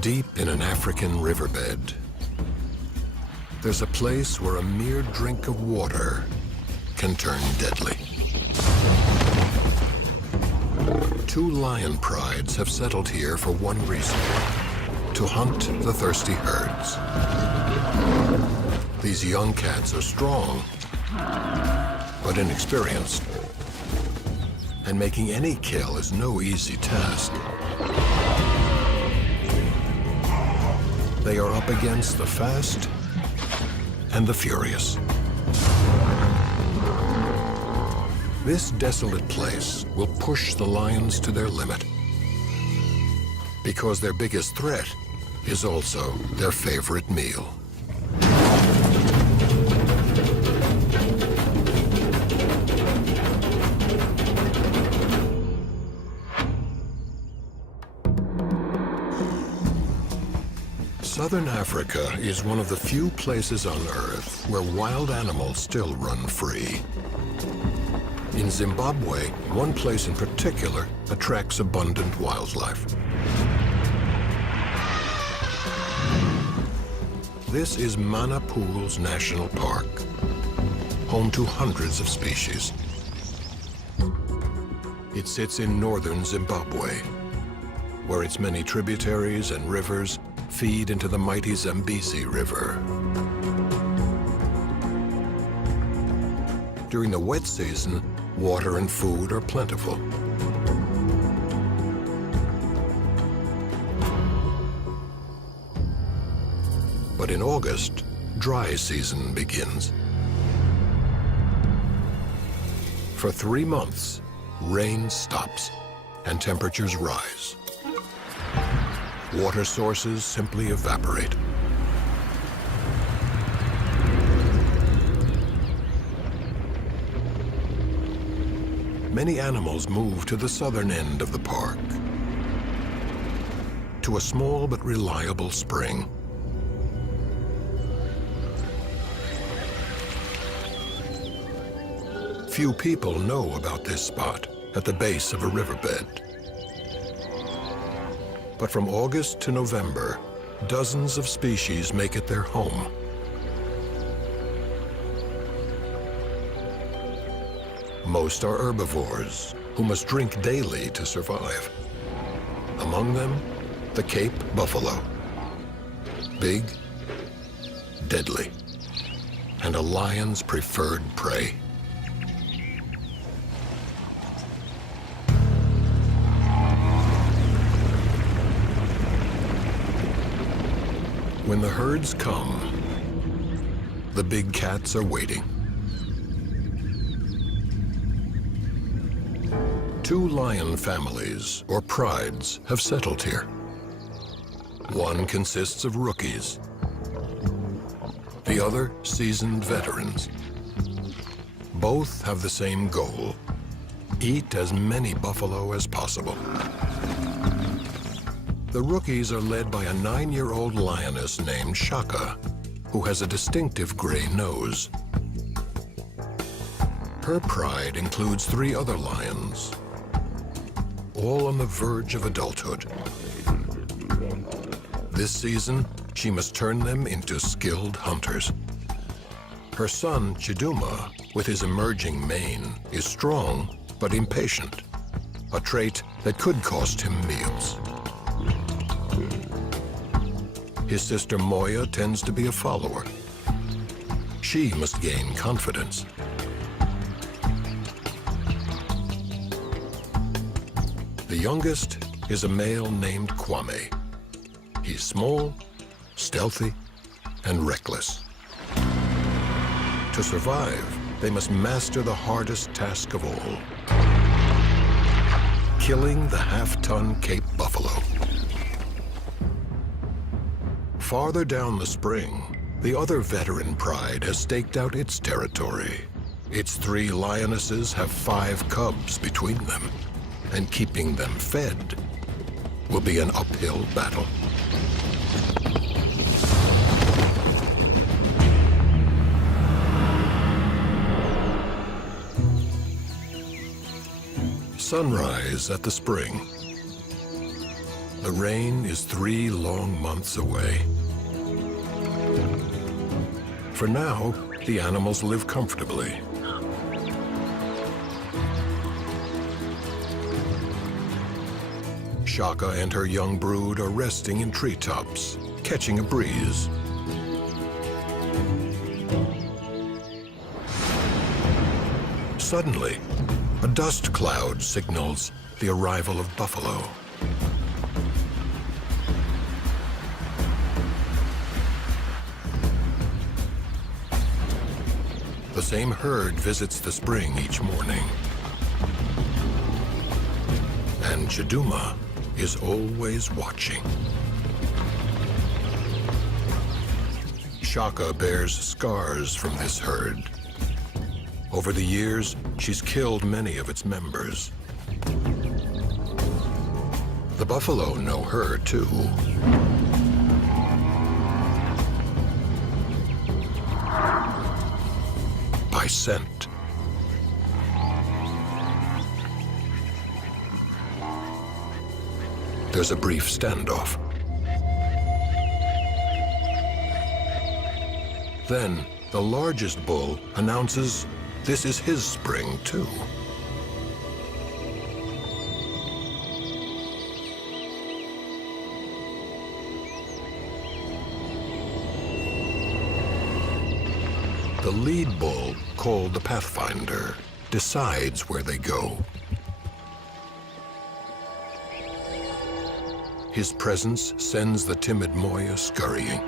Deep in an African riverbed, there's a place where a mere drink of water can turn deadly. Two lion prides have settled here for one reason: to hunt the thirsty herds. These young cats are strong, but inexperienced, and making any kill is no easy task. They are up against the fast and the furious. This desolate place will push the lions to their limit, because their biggest threat is also their favorite meal. Southern Africa is one of the few places on Earth where wild animals still run free. In Zimbabwe, one place in particular attracts abundant wildlife. This is Manapul's National Park, home to hundreds of species. It sits in northern Zimbabwe, where its many tributaries and rivers feed into the mighty Zambezi River. During the wet season, water and food are plentiful. But in August, dry season begins. For 3 months, rain stops and temperatures rise. Water sources simply evaporate. Many animals move to the southern end of the park, to a small but reliable spring. Few people know about this spot at the base of a riverbed. But from August to November, dozens of species make it their home. Most are herbivores who must drink daily to survive. Among them, the Cape buffalo. Big, deadly, and a lion's preferred prey. When the herds come, the big cats are waiting. 2 lion families, or prides, have settled here. One consists of rookies, the other seasoned veterans. Both have the same goal: eat as many buffalo as possible. The rookies are led by a 9-year-old lioness named Shaka, who has a distinctive gray nose. Her pride includes 3 other lions, all on the verge of adulthood. This season, she must turn them into skilled hunters. Her son, Chiduma, with his emerging mane, is strong but impatient, a trait that could cost him meals. His sister Moya tends to be a follower. She must gain confidence. The youngest is a male named Kwame. He's small, stealthy, and reckless. To survive, they must master the hardest task of all: killing the half-ton Cape buffalo. Farther down the spring, the other veteran pride has staked out its territory. Its 3 lionesses have 5 cubs between them, and keeping them fed will be an uphill battle. Sunrise at the spring. The rain is 3 long months away. For now, the animals live comfortably. Shaka and her young brood are resting in treetops, catching a breeze. Suddenly, a dust cloud signals the arrival of buffalo. The same herd visits the spring each morning. And Chiduma is always watching. Shaka bears scars from this herd. Over the years, she's killed many of its members. The buffalo know her, too. By scent. There's a brief standoff. Then, the largest bull announces this is his spring, too. The lead bull, called the Pathfinder, decides where they go. His presence sends the timid Moya scurrying.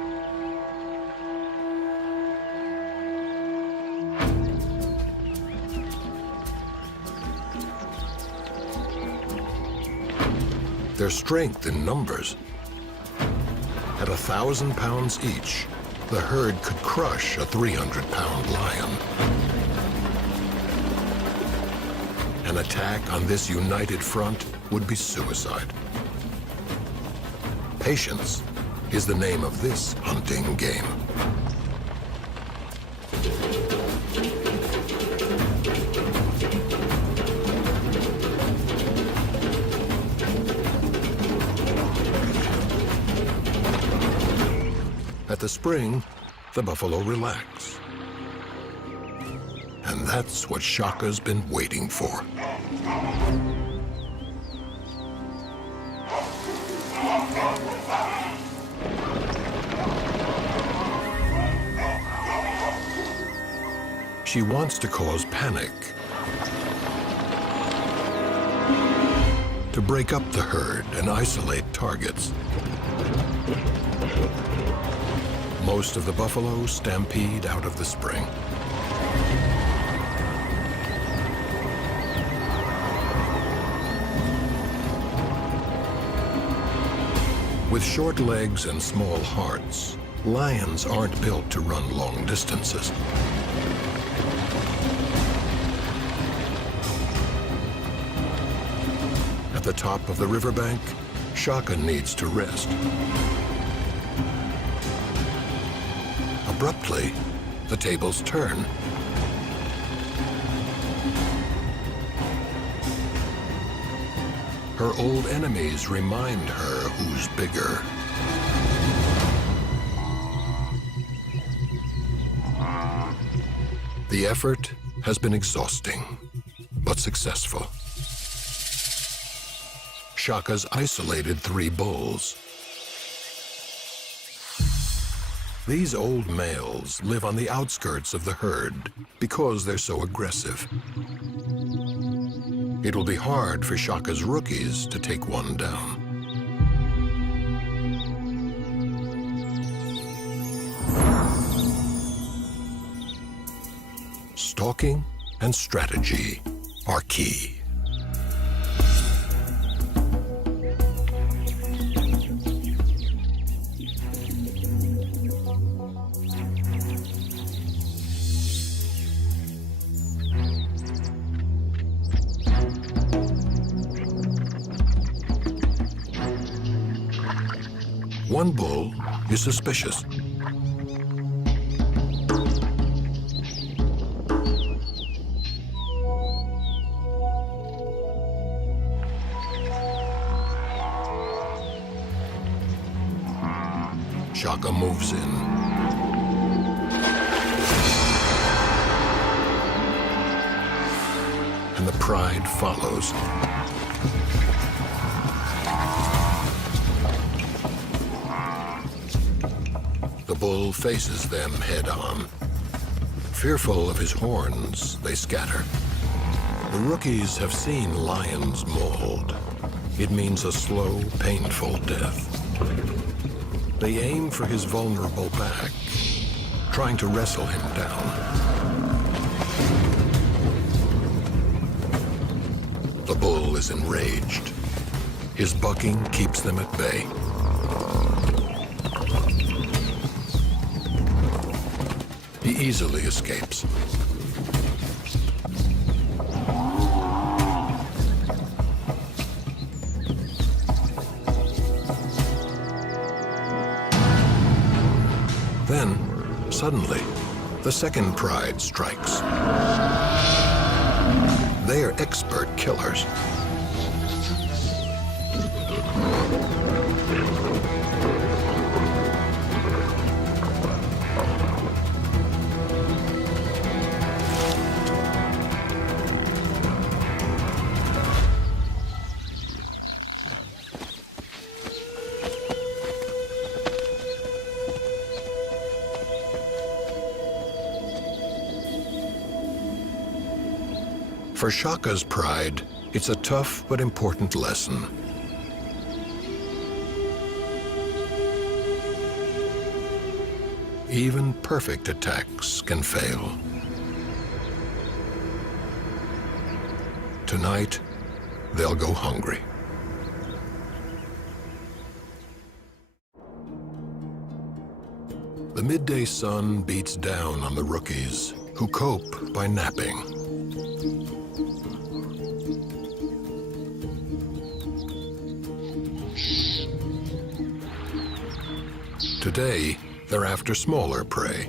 Their strength in numbers. At 1,000 pounds each, the herd could crush a 300-pound lion. An attack on this united front would be suicide. Patience is the name of this hunting game. At the spring, the buffalo relax. And that's what Shaka's been waiting for. She wants to cause panic, to break up the herd and isolate targets. Most of the buffalo stampede out of the spring. With short legs and small hearts, lions aren't built to run long distances. At the top of the riverbank, Shaka needs to rest. Abruptly, the tables turn. Her old enemies remind her who's bigger. The effort has been exhausting, but successful. Shaka's isolated 3 bulls. These old males live on the outskirts of the herd because they're so aggressive. It will be hard for Shaka's rookies to take one down. Stalking and strategy are key. One bull is suspicious. Shaka moves in. And the pride follows. The bull faces them head-on. Fearful of his horns, they scatter. The rookies have seen lions mauled. It means a slow, painful death. They aim for his vulnerable back, trying to wrestle him down. The bull is enraged. His bucking keeps them at bay. He easily escapes. Then, suddenly, the second pride strikes. They are expert killers. For Shaka's pride, it's a tough but important lesson. Even perfect attacks can fail. Tonight, they'll go hungry. The midday sun beats down on the rookies, who cope by napping. Today, they're after smaller prey.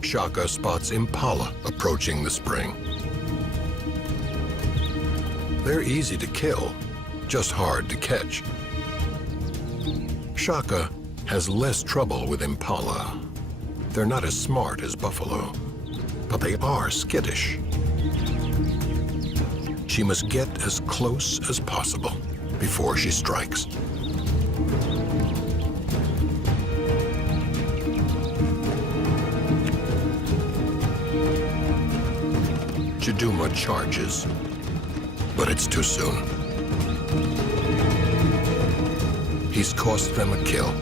Shaka spots impala approaching the spring. They're easy to kill, just hard to catch. Shaka has less trouble with impala. They're not as smart as buffalo, but they are skittish. She must get as close as possible before she strikes. Chiduma charges, but it's too soon. He's cost them a kill.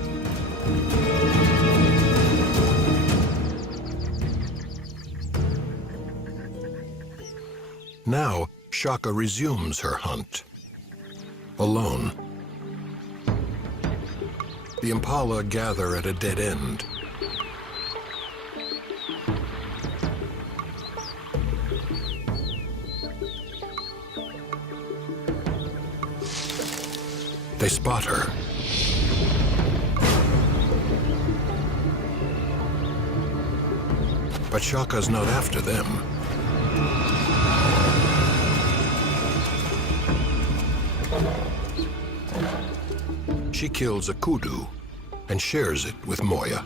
Now, Shaka resumes her hunt, alone. The impala gather at a dead end. They spot her. But Shaka's not after them. She kills a kudu and shares it with Moya.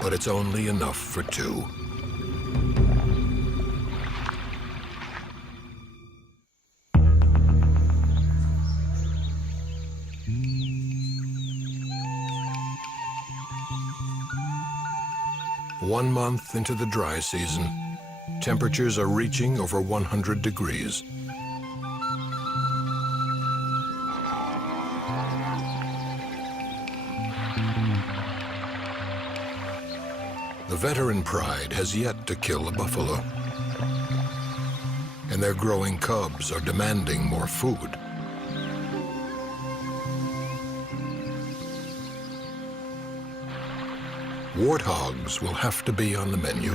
But it's only enough for two. One month into the dry season, temperatures are reaching over 100 degrees. The veteran pride has yet to kill a buffalo, and their growing cubs are demanding more food. Warthogs will have to be on the menu.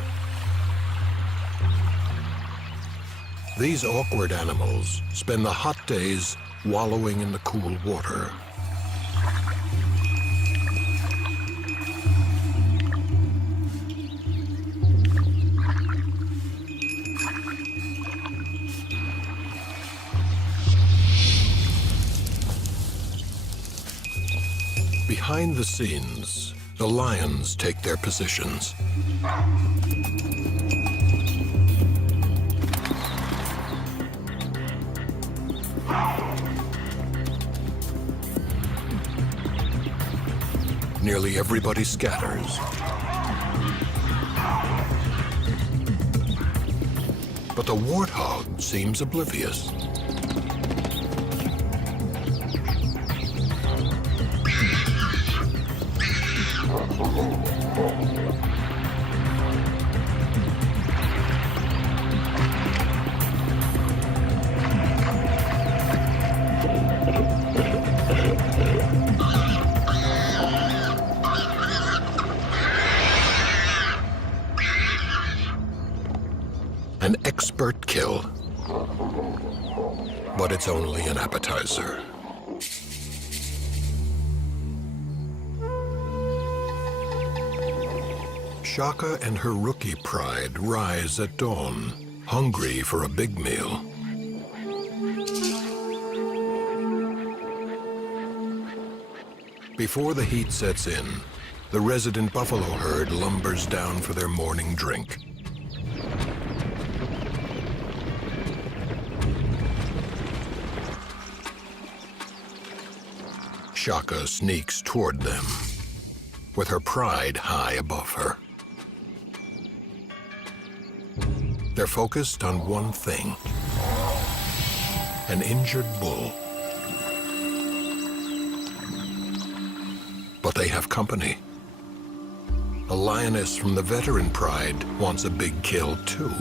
These awkward animals spend the hot days wallowing in the cool water. Behind the scenes, the lions take their positions. Nearly everybody scatters. But the warthog seems oblivious. An expert kill, but it's only an appetizer. Shaka and her rookie pride rise at dawn, hungry for a big meal. Before the heat sets in, the resident buffalo herd lumbers down for their morning drink. Shaka sneaks toward them, with her pride high above her. They're focused on one thing: an injured bull. But they have company. A lioness from the veteran pride wants a big kill too.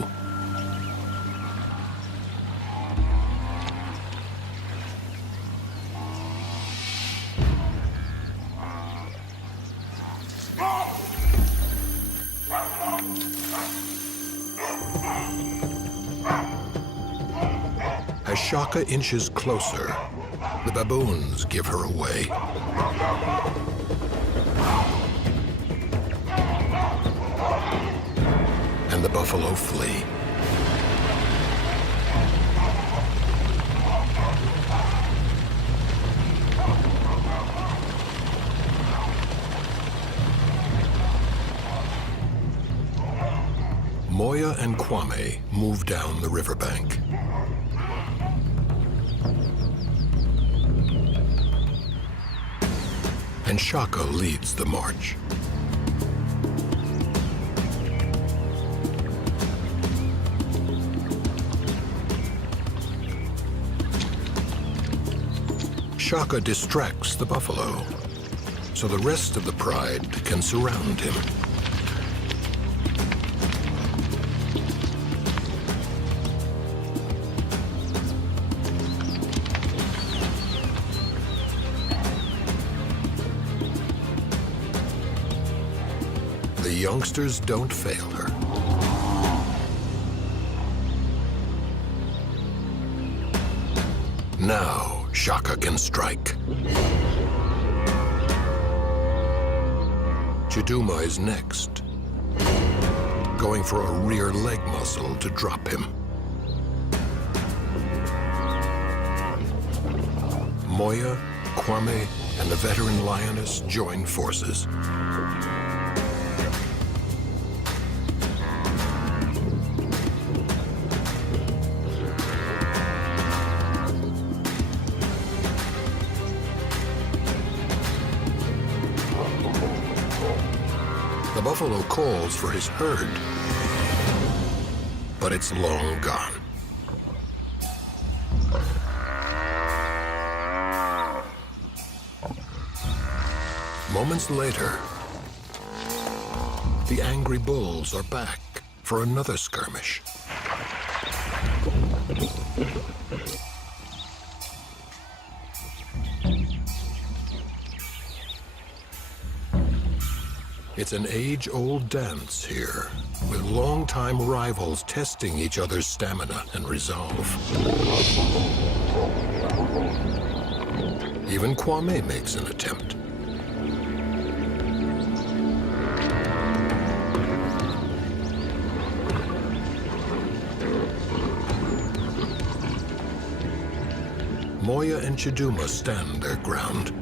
As Shaka inches closer, the baboons give her away. And the buffalo flee. Moya and Kwame move down the riverbank. And Shaka leads the march. Shaka distracts the buffalo, so the rest of the pride can surround him. The youngsters don't fail her. Now, Shaka can strike. Chiduma is next, going for a rear leg muscle to drop him. Moya, Kwame, and the veteran lioness join forces. The buffalo calls for his herd, but it's long gone. Moments later, the angry bulls are back for another skirmish. It's an age-old dance here, with longtime rivals testing each other's stamina and resolve. Even Kwame makes an attempt. Moya and Chiduma stand their ground.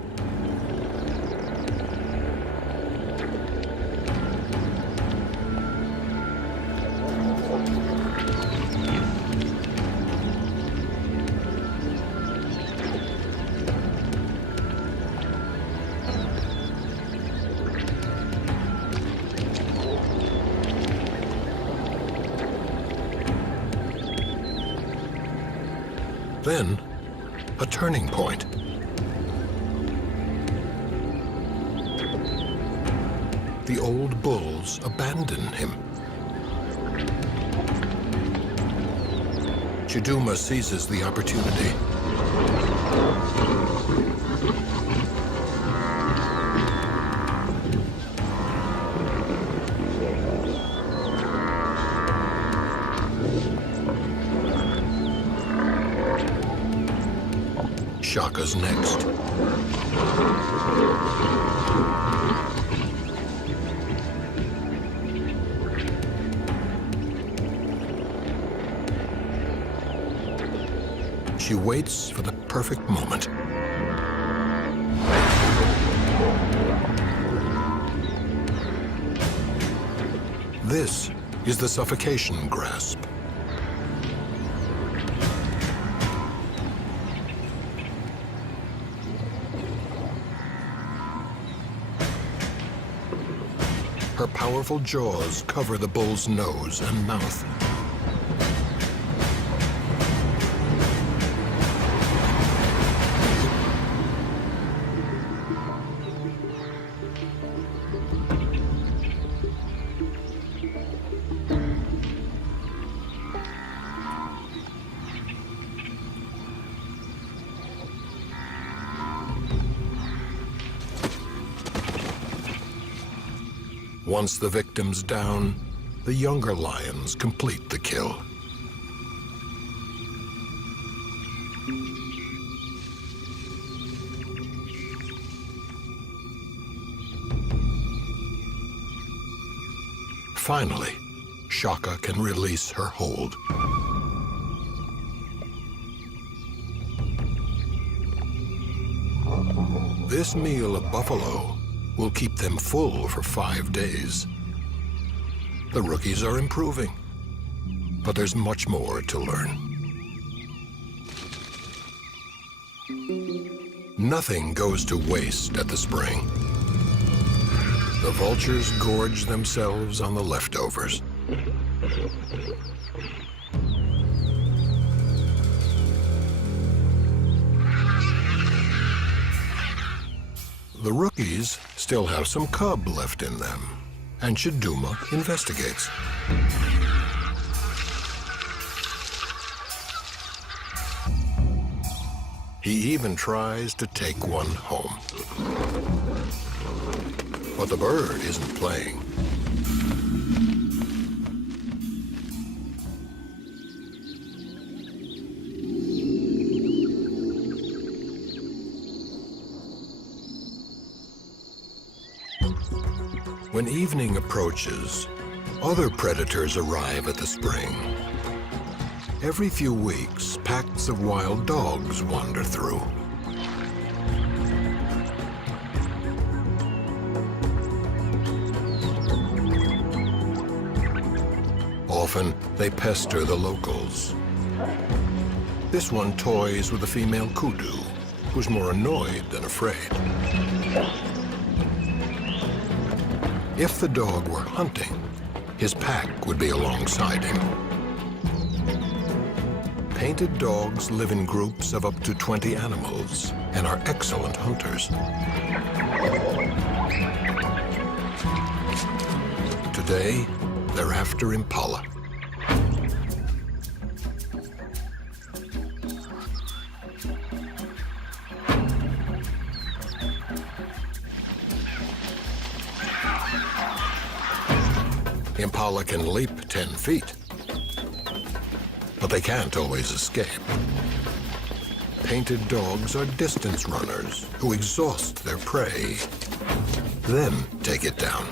Then, a turning point. The old bulls abandon him. Chiduma seizes the opportunity. Shaka's next. She waits for the perfect moment. This is the suffocation grasp. Her powerful jaws cover the bull's nose and mouth. Once the victim's down, the younger lions complete the kill. Finally, Shaka can release her hold. This meal of buffalo will keep them full for 5 days. The rookies are improving, but there's much more to learn. Nothing goes to waste at the spring. The vultures gorge themselves on the leftovers. The rookies still have some cub left in them, and Chiduma investigates. He even tries to take one home. But the bird isn't playing. When evening approaches, other predators arrive at the spring. Every few weeks, packs of wild dogs wander through. Often, they pester the locals. This one toys with a female kudu, who's more annoyed than afraid. If the dog were hunting, his pack would be alongside him. Painted dogs live in groups of up to 20 animals and are excellent hunters. Today, they're after impala. Impala can leap 10 feet, but they can't always escape. Painted dogs are distance runners who exhaust their prey, then take it down.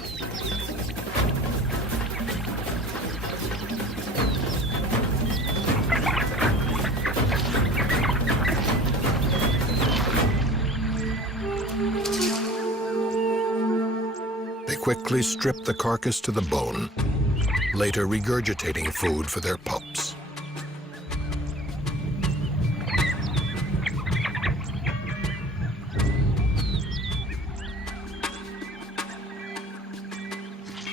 Quickly strip the carcass to the bone, later regurgitating food for their pups.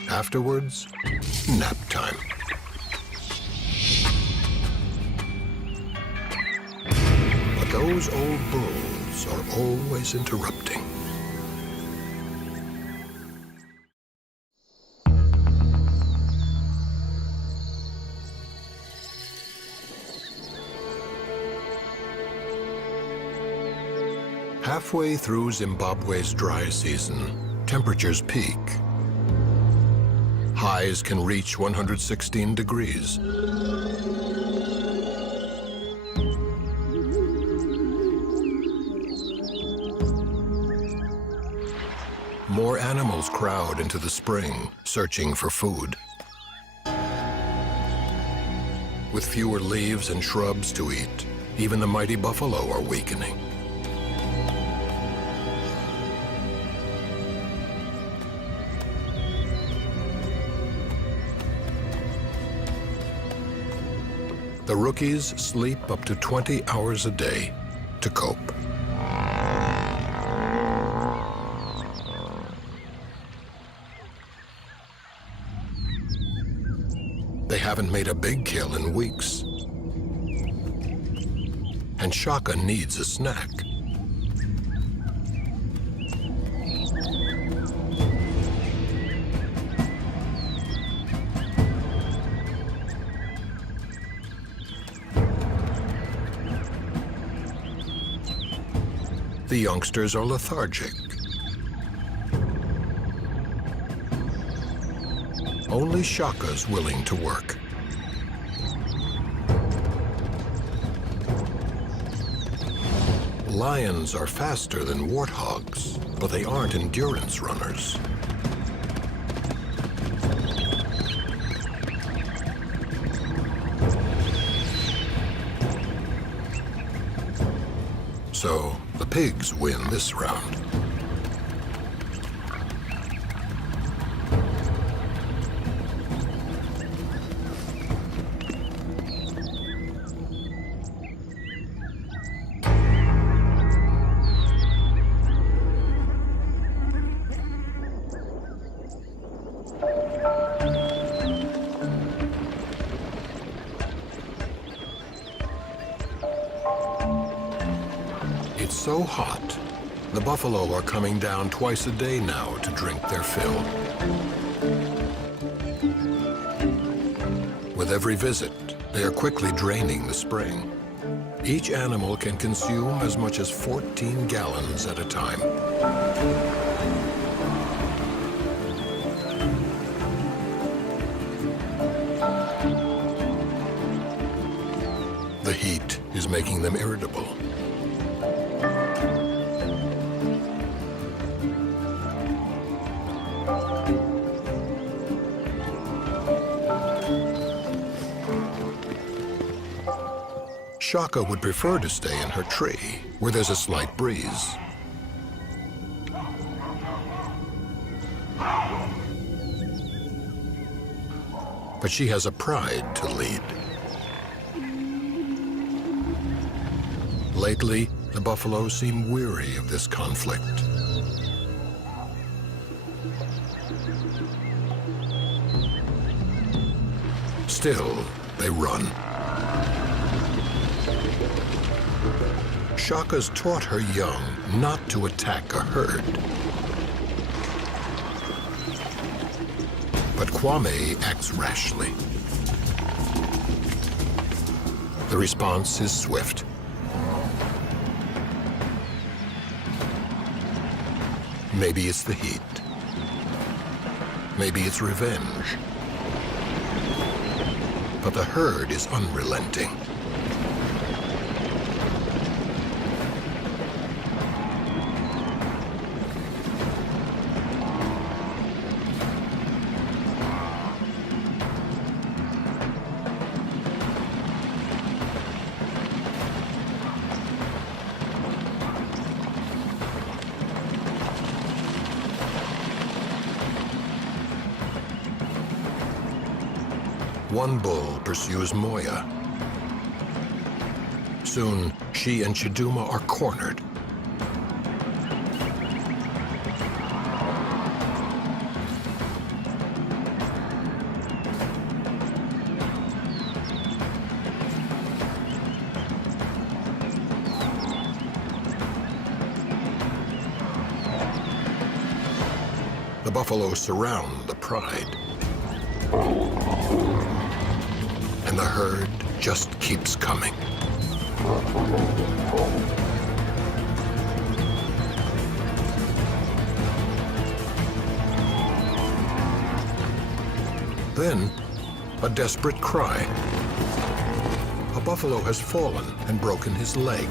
Afterwards, nap time. those old bulls are always interrupting. Halfway through Zimbabwe's dry season, temperatures peak. Highs can reach 116 degrees. More animals crowd into the spring, searching for food. With fewer leaves and shrubs to eat, even the mighty buffalo are weakening. The rookies sleep up to 20 hours a day to cope. They haven't made a big kill in weeks. And Shaka needs a snack. The youngsters are lethargic. Only Shaka's willing to work. Lions are faster than warthogs, but they aren't endurance runners. So the pigs win this round. It's so hot, the buffalo are coming down twice a day now to drink their fill. With every visit, they are quickly draining the spring. Each animal can consume as much as 14 gallons at a time. The heat is making them irritable. Shaka would prefer to stay in her tree, where there's a slight breeze. But she has a pride to lead. Lately, the buffalo seem weary of this conflict. Still, they run. Shaka's taught her young not to attack a herd. But Kwame acts rashly. The response is swift. Maybe it's the heat. Maybe it's revenge. But the herd is unrelenting. One bull pursues Moya. Soon, she and Chiduma are cornered. buffalo surround the pride. And the herd just keeps coming. Then, a desperate cry. A buffalo has fallen and broken his leg.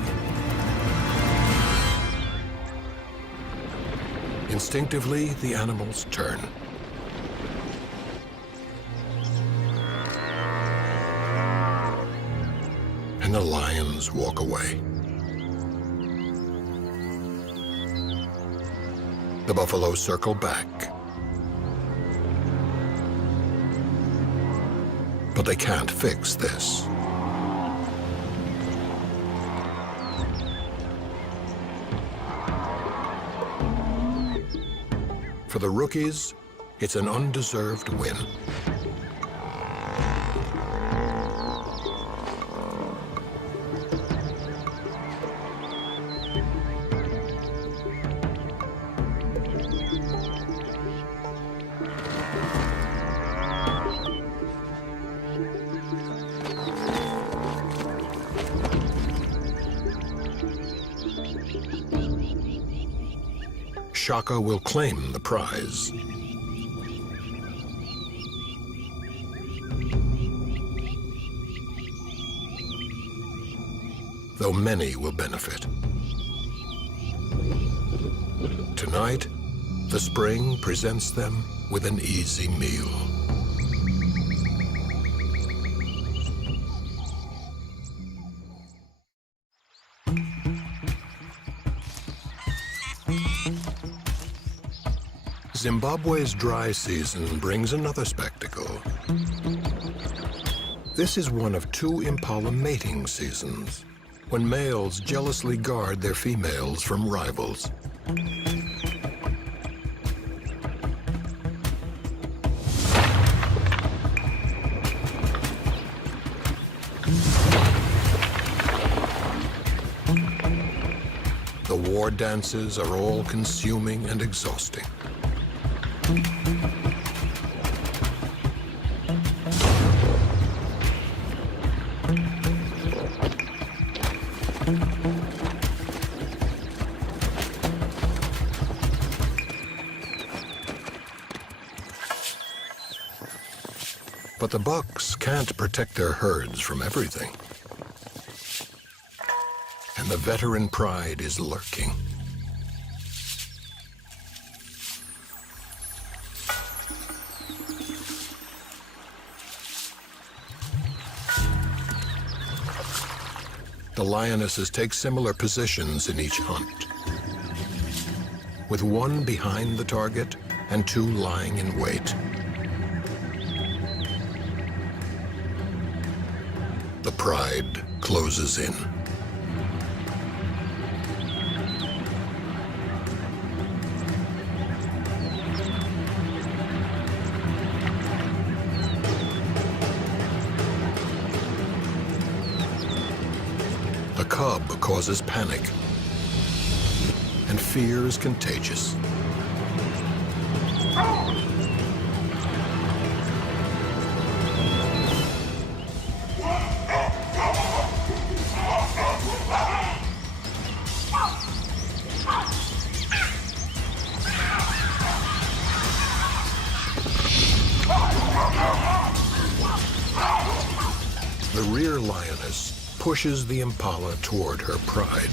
Instinctively, the animals turn. And the lions walk away. The buffalo circle back. But they can't fix this. For the rookies, it's an undeserved win. Shaka will claim the prize. Though many will benefit. Tonight, the spring presents them with an easy meal. Zimbabwe's dry season brings another spectacle. This is one of two impala mating seasons, when males jealously guard their females from rivals. The war dances are all-consuming and exhausting. But the bucks can't protect their herds from everything. And the veteran pride is lurking. The lionesses take similar positions in each hunt, with one behind the target and two lying in wait. The pride closes in. The cub causes panic, and fear is contagious. The rear lioness pushes the impala toward her pride.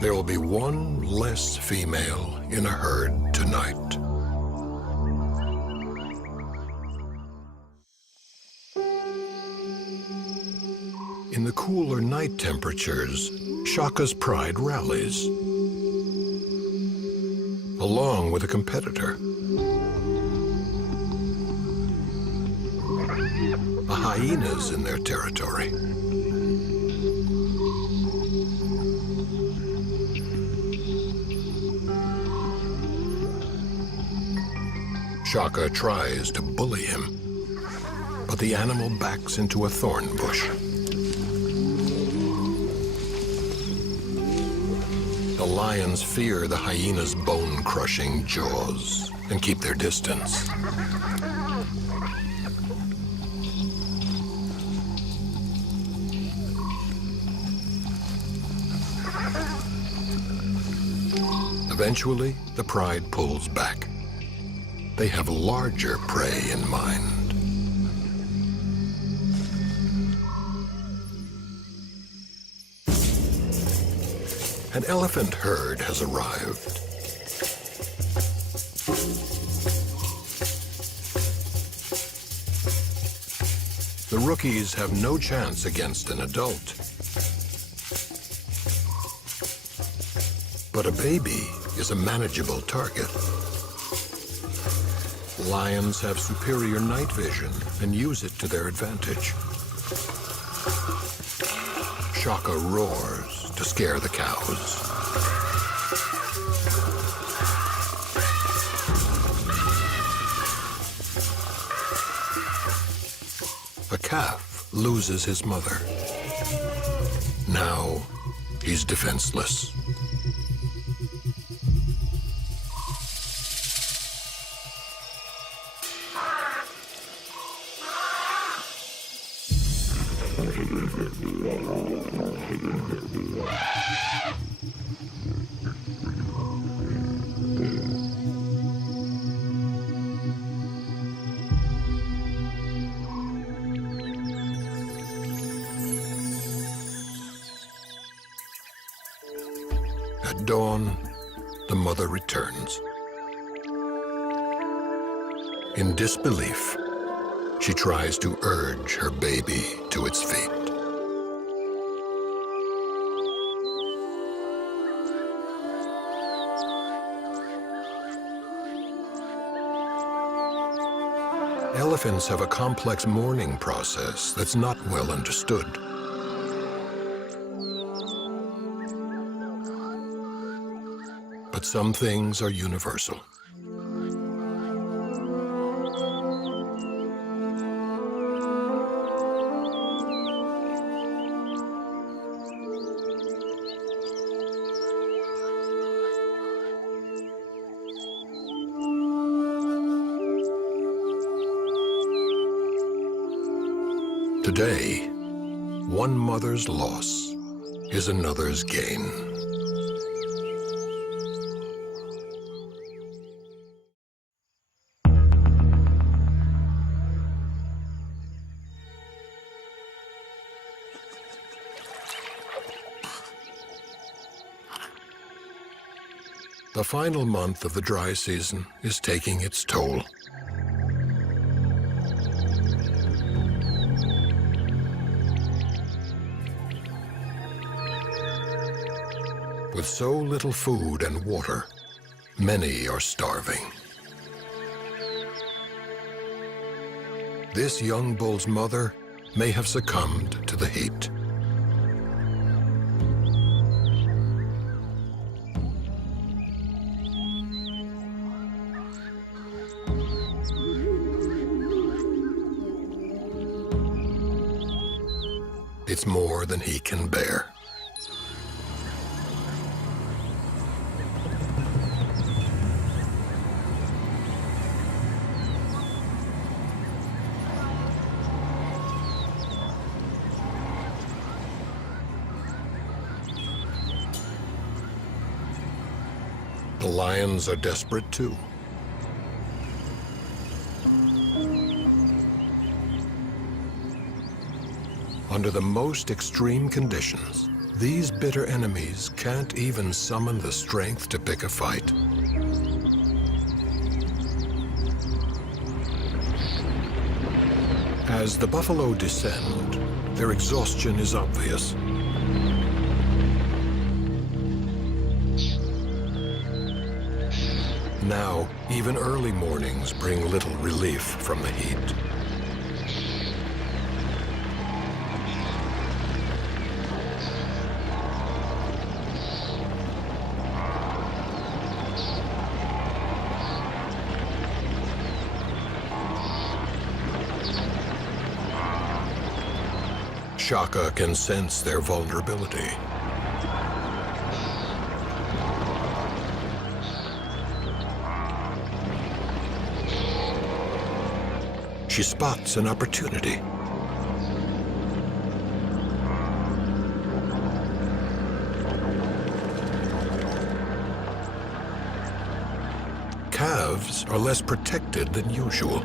There will be one less female in a herd tonight. In the cooler night temperatures, Shaka's pride rallies, along with a competitor. A hyena's in their territory. Shaka tries to bully him, but the animal backs into a thorn bush. The lions fear the hyena's bone-crushing jaws and keep their distance. Eventually, the pride pulls back. They have larger prey in mind. An elephant herd has arrived. The rookies have no chance against an adult. But a baby is a manageable target. Lions have superior night vision and use it to their advantage. Shaka roars to scare the cows. A calf loses his mother. Now he's defenseless. At dawn, the mother returns. In disbelief, she tries to urge her baby to its feet. Elephants have a complex mourning process that's not well understood. But some things are universal. Today, one mother's loss is another's gain. The final month of the dry season is taking its toll. With so little food and water, many are starving. This young bull's mother may have succumbed to the heat. It's more than he can bear. The lions are desperate too. Under the most extreme conditions, these bitter enemies can't even summon the strength to pick a fight. As the buffalo descend, their exhaustion is obvious. Now, even early mornings bring little relief from the heat. Shaka can sense their vulnerability. She spots an opportunity. Calves are less protected than usual.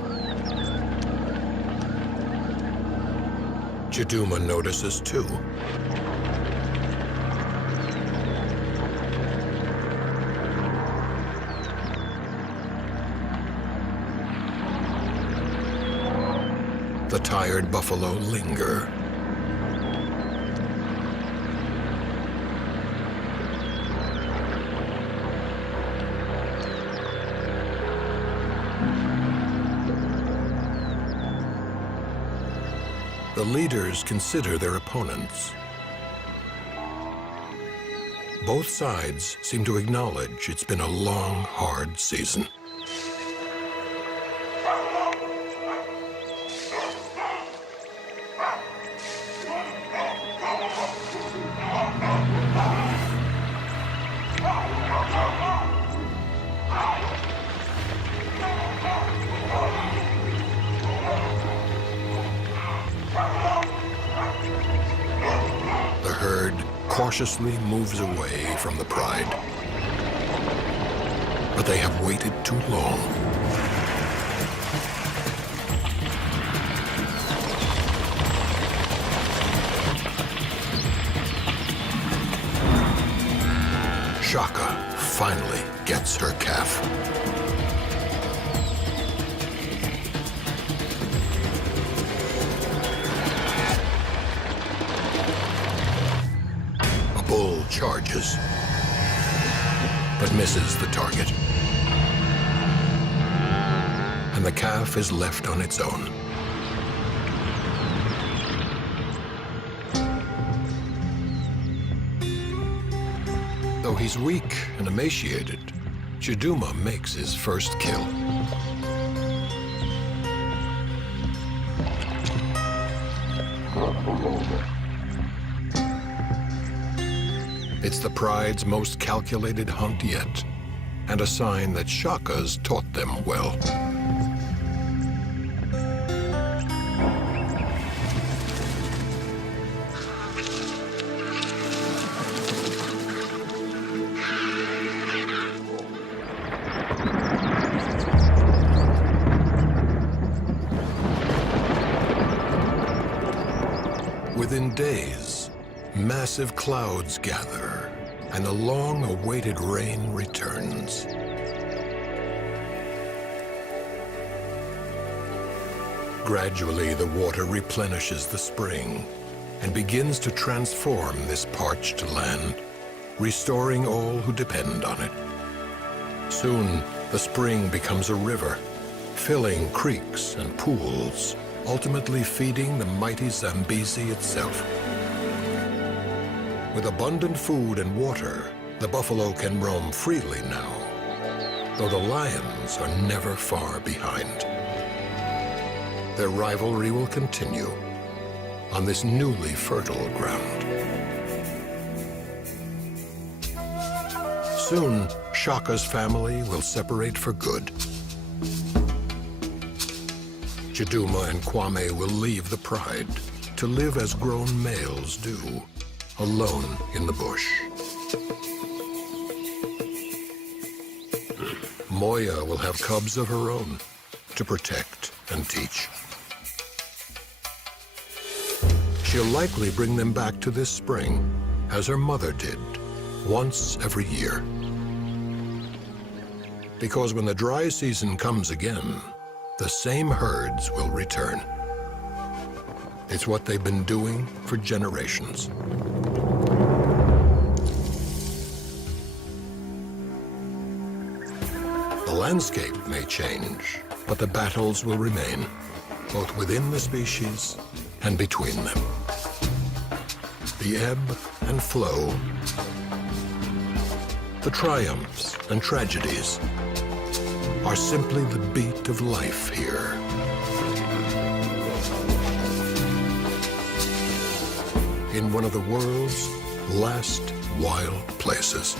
Chiduma notices too. The tired buffalo linger. The leaders consider their opponents. Both sides seem to acknowledge it's been a long, hard season. Cautiously moves away from the pride. But they have waited too long. Shaka finally gets her calf. Bull charges, but misses the target. And the calf is left on its own. Though he's weak and emaciated, Chiduma makes his first kill. It's the pride's most calculated hunt yet, and a sign that Shaka's taught them well. Within days, massive clouds gather, and the long-awaited rain returns. Gradually, the water replenishes the spring and begins to transform this parched land, restoring all who depend on it. Soon, the spring becomes a river, filling creeks and pools, ultimately feeding the mighty Zambezi itself. With abundant food and water, the buffalo can roam freely now, though the lions are never far behind. Their rivalry will continue on this newly fertile ground. Soon, Shaka's family will separate for good. Chiduma and Kwame will leave the pride to live as grown males do, alone in the bush. Moya will have cubs of her own to protect and teach. She'll likely bring them back to this spring, as her mother did, once every year. Because when the dry season comes again, the same herds will return. It's what they've been doing for generations. The landscape may change, but the battles will remain, both within the species and between them. The ebb and flow, the triumphs and tragedies, are simply the beat of life here. in one of the world's last wild places.